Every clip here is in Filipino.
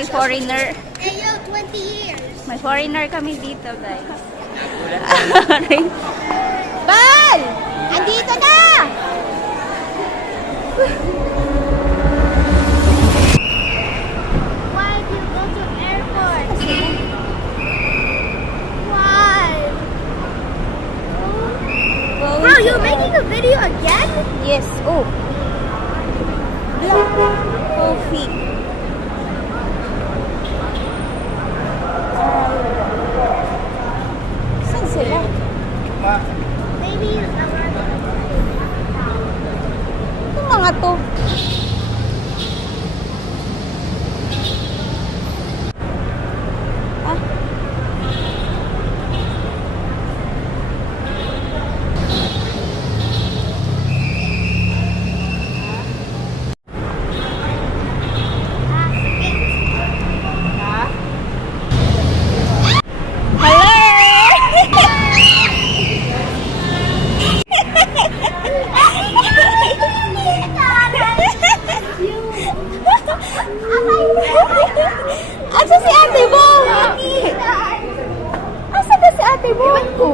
may foreigner. Hey, yo, 20 years. May foreigner kami dito, guys. Bal! Andito na! Why do you go to airport? Why? Bro, you're making a video again? Yes, oh. Black coffee. Saan sila? Maybe Itong mga to. Ah. Asa si ate mo? Asa ka si ate mo? Iwan ko.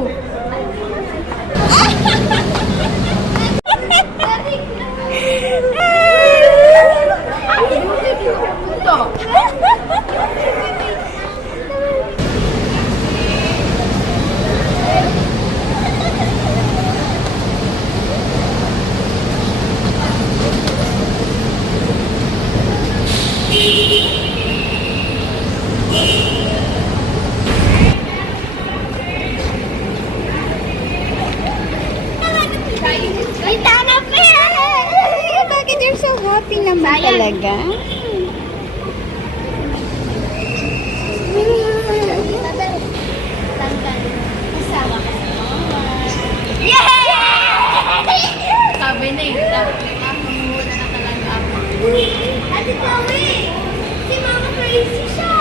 Kita na pa! Bakit you're so happy naman talaga? Kasama ka sa mama. Yeah! Sabi na eh, mamuhula na talaga ako. Ate Chloe! Si Mama crazy siya!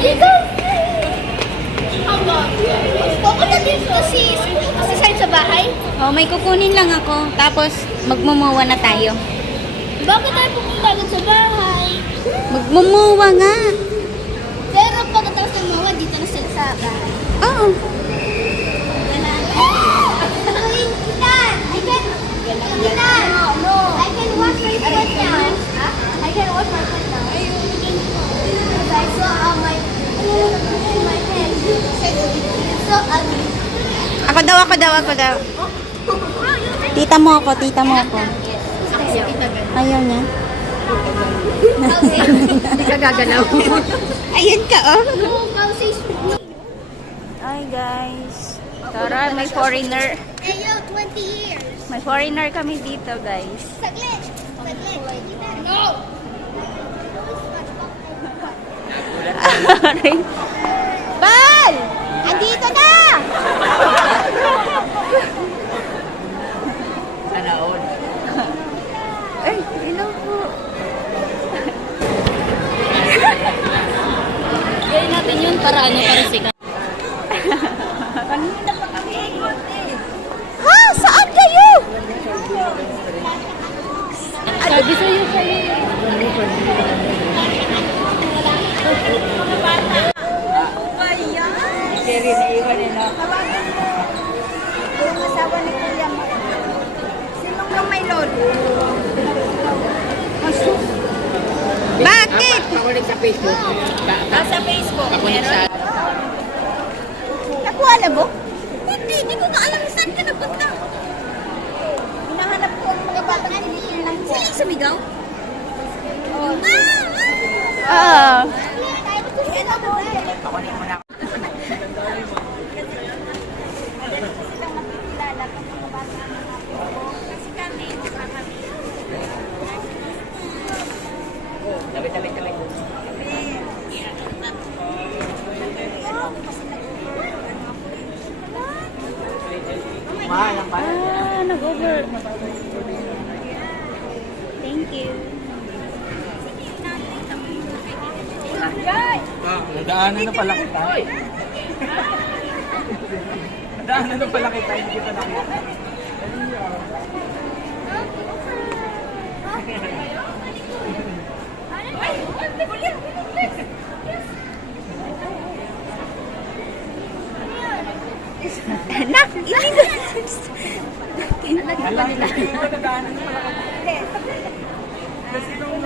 Ito! Pupunta dito si side sa bahay? Oh, may kukunin lang ako. Tapos, magmumuwa na tayo. Bakit tayo pupunta agad sa bahay? Magmumuwa nga. Pero pagkatapos ng mama, dito na sila sa bahay. Oo. Wala na. I can wash my foot now. I can wash my foot now. Because I saw my head. It's so ugly. Ako daw. Tita mo ako. Ako si Tita Gan. Ayaw niya. Hindi ka gagalaw. Ayun ka, oh. No, Kelsey. Hi, guys. Tara, may foreigner. Hey, yo, 20 years. May foreigner kami dito, guys. Saglit. No! Bal! Andito na! Sana all. Ay, hello po. Gawin natin yun para sikat. Kanina pa kami ikot eh. Ha? Saan kayo? Sabi sa'yo Jerry, naiwan eh, no? Yung asawa ni Kuya mo. Sinong lang may lolo? Bakit? Pakulik sa Facebook. Sa Facebook. Pakulik sa... Nakuha na mo? Hindi ko nga alam saan ka napunta. Hinahanap ko ang mga batang tinitin lang ko. Sila sumigaw? Oo. Ah! Pakulik mo na. Tabi. Ah, nag-over. Thank you. Nadaanan na pala kita. Nadaanan na pala kita, hindi kita nakita. Ano Anak, hindi ba? Alam mo, hindi ko nadaanan ng palakad. Kasi nung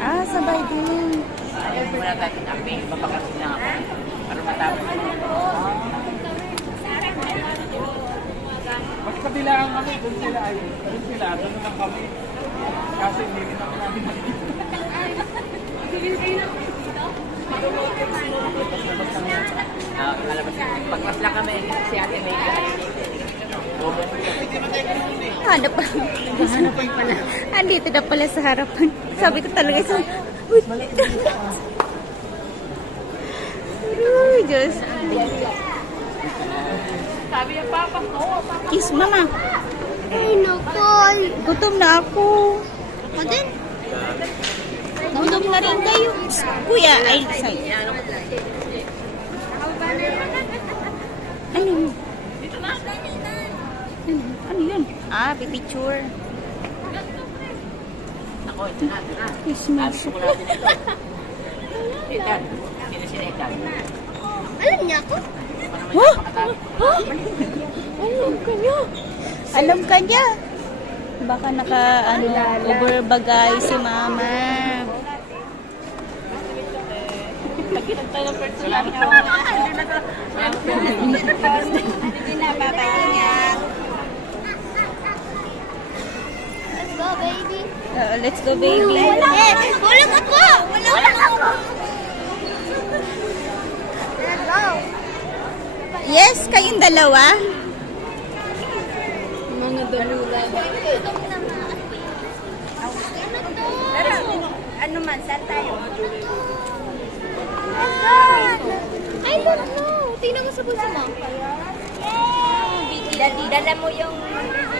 Ah, sabay din. Wala tayo kami, mapakasin lang ako. Para matapos. magkabilaan kami, doon sila ay, doon naman kami. Kasi hindi rin naman namin makikita. Alam mo, pagpas lang kami, si ate may Hanap pa. hanapan pala. Andito na pala sa harapan. Sabi ko talaga sa... Uy, Diyos. Sabi niya, Papa, no, Papa. Kiss, mama. Ay, nakol. Gutom na ako. Ako din. Gutom na rin kayo. Kuya, ay, say. Ano yun? Dito na. Ano yun? Ah, pipicture. Ako, ito na, ito na. Christmas. Gusto ko natin ito. Ethan, sino si Ethan? Alam niya ako. Huh? Huh? Alam ka niya. Alam ka niya. Baka naka, overbagay si mama. Nagkitag tayo ng personal niya. Hindi na, babaingat. Let's go, baby. Let's go, baby. Walang ako. Walang ako. Let's go. Yes, kayong dalawa. Mga dalula. Ano man, saan tayo? Let's go. I don't know. Tingnan mo sa bulsa mo. Dala mo yung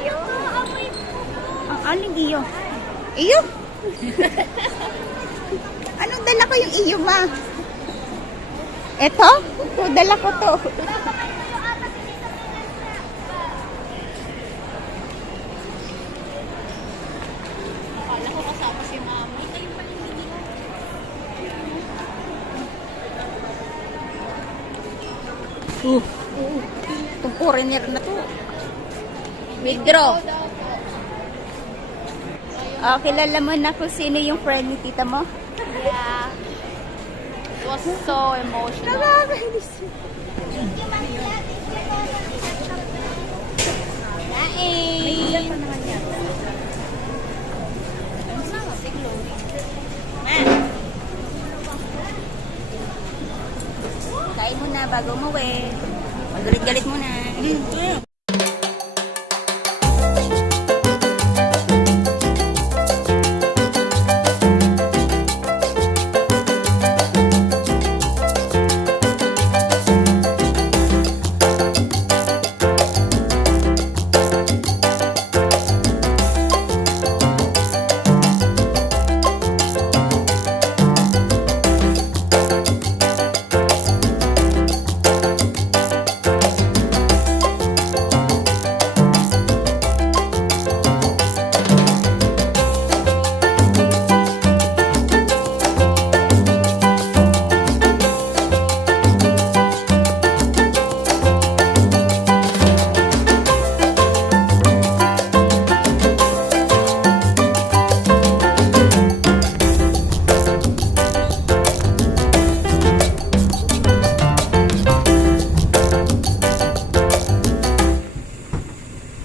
iyo. Anong iyo? Iyo? Anong dala ko yung iyo, ma? Eto? Ito, dala ko to. Akala ko kasama si Mami. Itong foreigner na to. Withdraw. Kilala mo na kung sino yung friend ni tita mo? Yeah. It was so emotional. Nakakainis. Kain mo na bago umuwi. Magalit-galit mo na.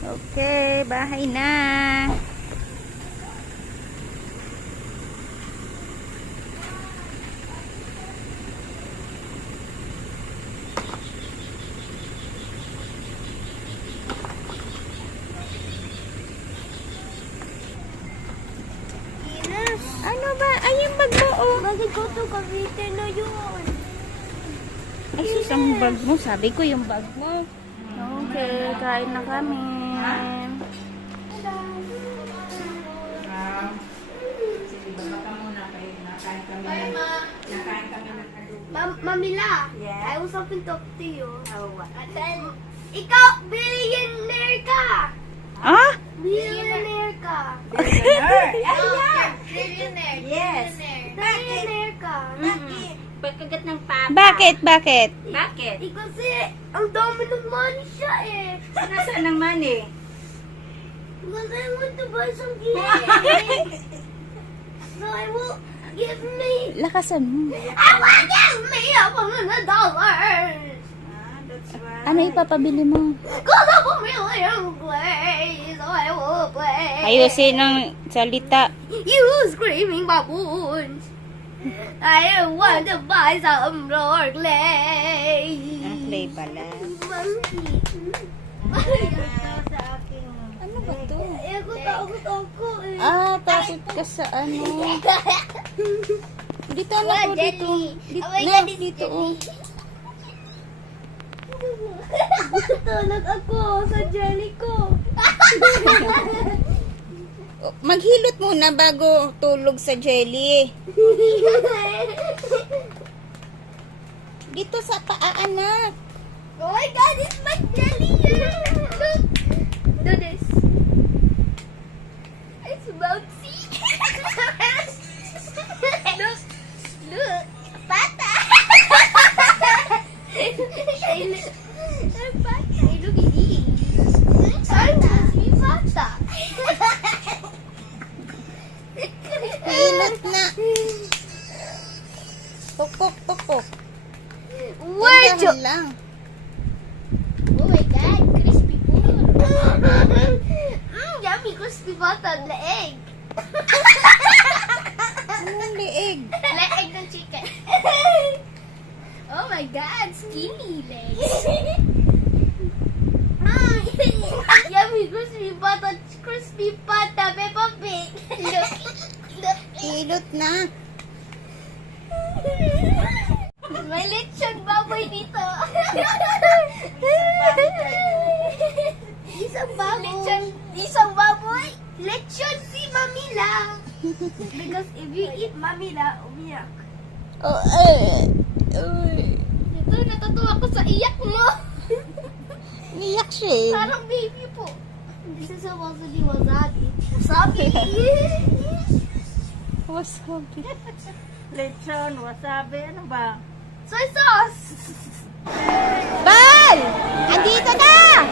Okay, bahay na. Ano ba? Ay, yung bag mo, oh. Bakit ko to Cavite na yun? Ay, sus, ang bag mo. Sabi ko yung bag mo. Okay, kain na kami. Mamila, I want something to talk to you. Ikaw, billionaire ka! Ah? Billionaire ka! Trillionaire. Yes. Billionaire ka! Pagkagat ng papa. Bakit? Bakit? Bakit? Kasi, ang dami ng money siya eh. Nasaan ang money? Because I want to buy some gifts. So I will give me. Lakasan mo. I want to give me $100. Ano ipapabili mo? Cause I'm a million play. So I will play. Ayusin ang salita. You screaming baboons. I want to buy some more clay. Play pala. Monkey. Ano ba to? Takot ako eh. Ah, takot ka sa ano. Dito na po, dito. Dito, Oh my na, God, this is dito. Oh. Tulog ako sa jelly ko. Maghilot muna bago tulog sa jelly. Dito sa paa, anak. Oh my God, it's my jelly. Look. Do this. It's bouncy. Look. Look. Pata. Pata. Look at these. Pata. Pata. Hilot na. Pukpok, pukpok. Where's your... Dahan lang. Oh my God, crispy food. Yummy crispy button leg. Anong liig? Leg ng chicken. Oh my God, skinny legs. Yummy crispy pata, Peppa Pig. Look, look. Hilot na. May lechon baboy dito. Isang baboy. Isang baboy. Lechon si Mamila. Because if you eat Mamila, umiyak. Oh, uy. Ito, natatawa ko sa iyak mo. Iyak siya eh. Parang baby po. This is supposed to be wasabi. Wasabi? Wasabi. Lechon, wasabi, ano ba? Soy sauce! Bal! Andito na!